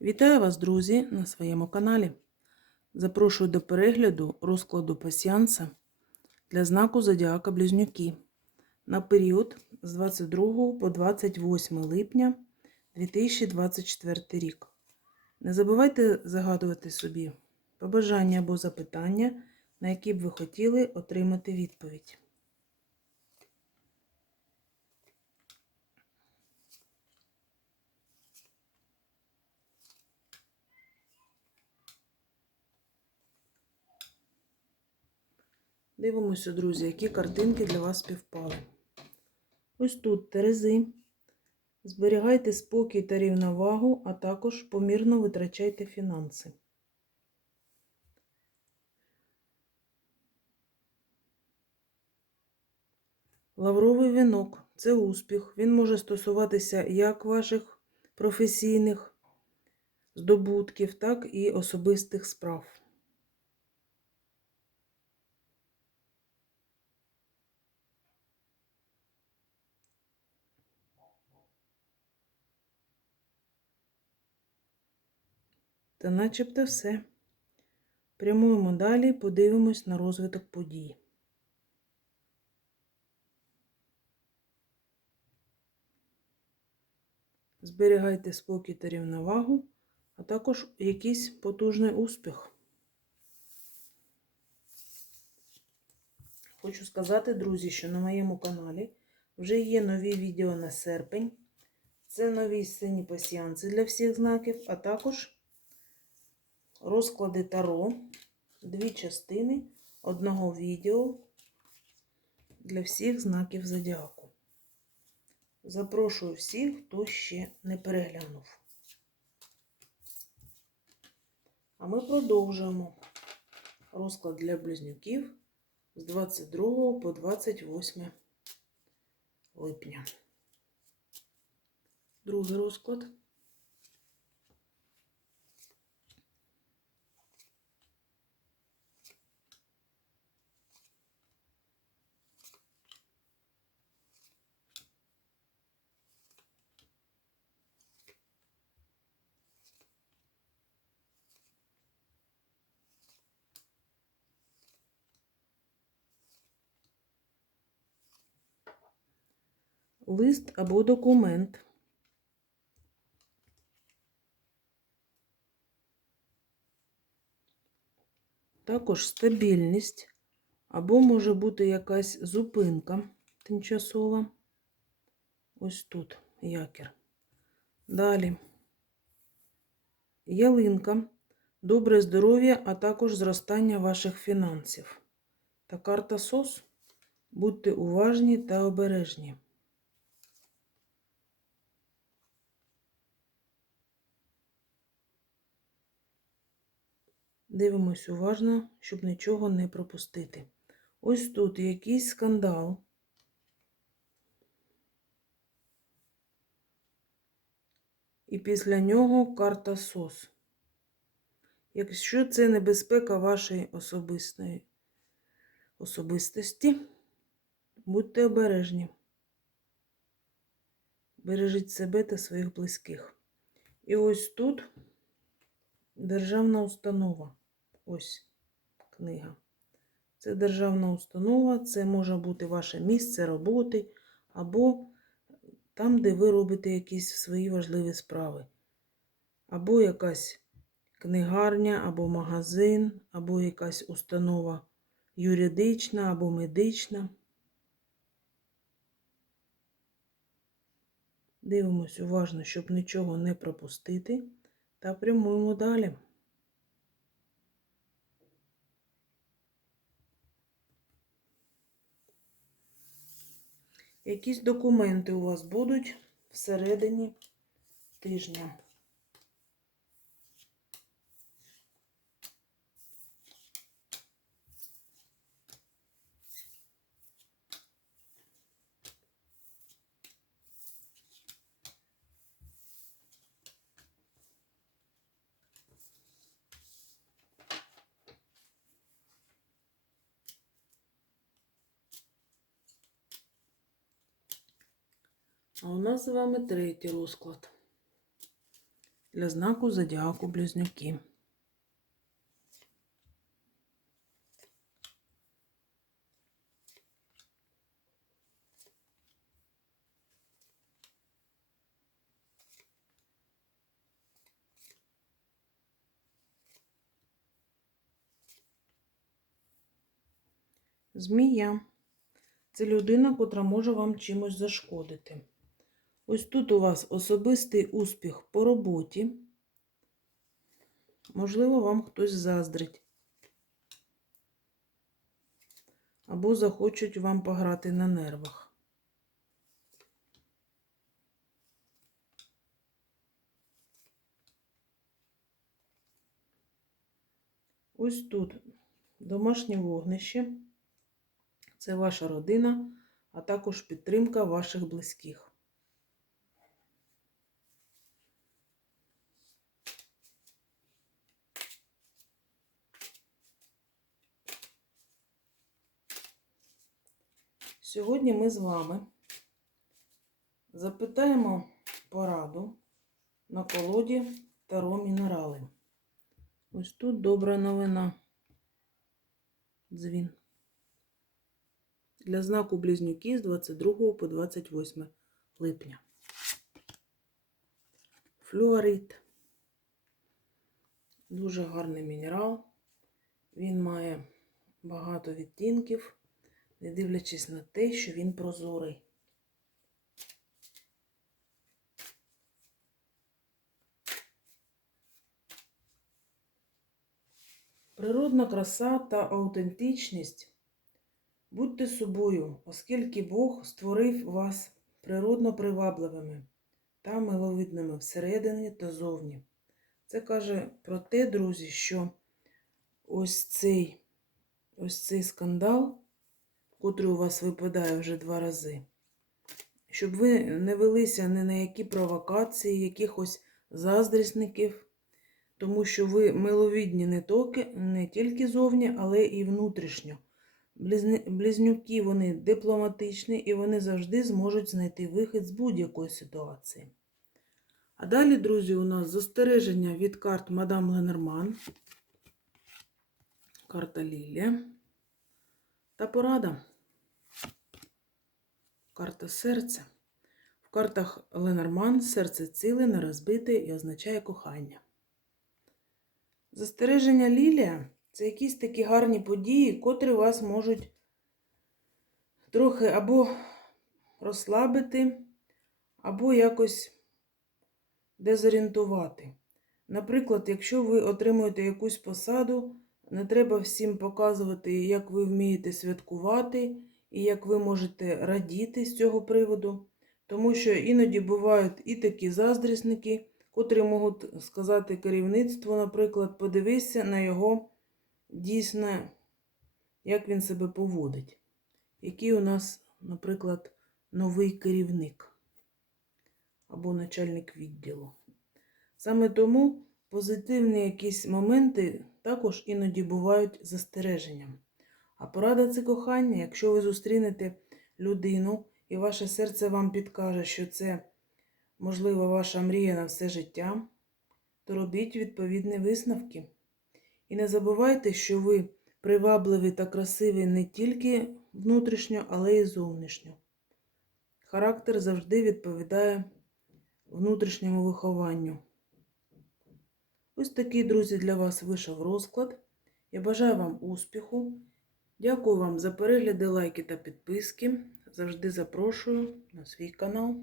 Вітаю вас, друзі, на своєму каналі. Запрошую до перегляду розкладу пасіанса для знаку Зодіака Близнюки на період з 22 по 28 липня 2024 рік. Не забувайте загадувати собі побажання або запитання, на які б ви хотіли отримати відповідь. Дивимося, друзі, які картинки для вас співпали. Ось тут Терези. Зберігайте спокій та рівновагу, а також помірно витрачайте фінанси. Лавровий вінок це успіх. Він може стосуватися як ваших професійних здобутків, так і особистих справ. Та начебто все. Прямуємо далі, подивимось на розвиток подій. Зберігайте спокій та рівновагу, а також якийсь потужний успіх. Хочу сказати, друзі, що на моєму каналі вже є нові відео на серпень. Це нові сині пасіанси для всіх знаків, а також розклади Таро, дві частини одного відео для всіх знаків зодіаку. Запрошую всіх, хто ще не переглянув. А ми продовжуємо розклад для близнюків з 22 по 28 липня. Другий розклад. Лист або документ. Також стабільність, або може бути якась зупинка тимчасова. Ось тут якір. Далі ялинка, добре здоров'я, а також зростання ваших фінансів. Та карта СОС. Будьте уважні та обережні. Дивимось уважно, щоб нічого не пропустити. Ось тут якийсь скандал. І після нього карта СОС. Якщо це небезпека вашої особистої особистості, будьте обережні. Бережіть себе та своїх близьких. І ось тут державна установа. Ось книга. Це державна установа, це може бути ваше місце роботи, або там, де ви робите якісь свої важливі справи. Або якась книгарня, або магазин, або якась установа юридична або медична. Дивимось уважно, щоб нічого не пропустити, та прямуємо далі. Якісь документи у вас будуть всередині тижня. А у нас з вами третій розклад для знаку зодіаку Близнюки. Змія. Це людина, котра може вам чимось зашкодити. Ось тут у вас особистий успіх по роботі. Можливо, вам хтось заздрить. Або захочуть вам пограти на нервах. Ось тут домашнє вогнище. Це ваша родина, а також підтримка ваших близьких. Сьогодні ми з вами запитаємо пораду на колоді Таро Мінерали. Ось тут добра новина. Дзвін. Для знаку Близнюки з 22 по 28 липня. Флюорит. Дуже гарний мінерал. Він має багато відтінків, не дивлячись на те, що він прозорий. Природна краса та аутентичність. Будьте собою, оскільки Бог створив вас природно привабливими та миловидними всередині та зовні. Це каже про те, друзі, що ось цей, ось цей скандал, котрий у вас випадає вже два рази, щоб ви не велися ні на які провокації, якихось заздрісників, тому що ви миловидні не, токи, не тільки зовні, але і внутрішньо. Близнюки вони дипломатичні і вони завжди зможуть знайти вихід з будь-якої ситуації. А далі, друзі, у нас застереження від карт Мадам Ленорман, карта Лілія та порада. Карта серця. В картах Ленорман серце ціле, не розбите і означає кохання. Застереження Лілія це якісь такі гарні події, котрі вас можуть трохи або розслабити, або якось дезорієнтувати. Наприклад, якщо ви отримуєте якусь посаду, не треба всім показувати, як ви вмієте святкувати і як ви можете радіти з цього приводу, тому що іноді бувають і такі заздрісники, котрі можуть сказати керівництву, наприклад, подивися на його дійсно, як він себе поводить. Який у нас, наприклад, новий керівник або начальник відділу. Саме тому позитивні якісь моменти також іноді бувають застереженням. А порада це кохання, якщо ви зустрінете людину і ваше серце вам підкаже, що це, можливо, ваша мрія на все життя, то робіть відповідні висновки. І не забувайте, що ви привабливі та красиві не тільки внутрішньо, але й зовнішньо. Характер завжди відповідає внутрішньому вихованню. Ось такий, друзі, для вас вийшов розклад. Я бажаю вам успіху. Дякую вам за перегляди, лайки та підписки. Завжди запрошую на свій канал.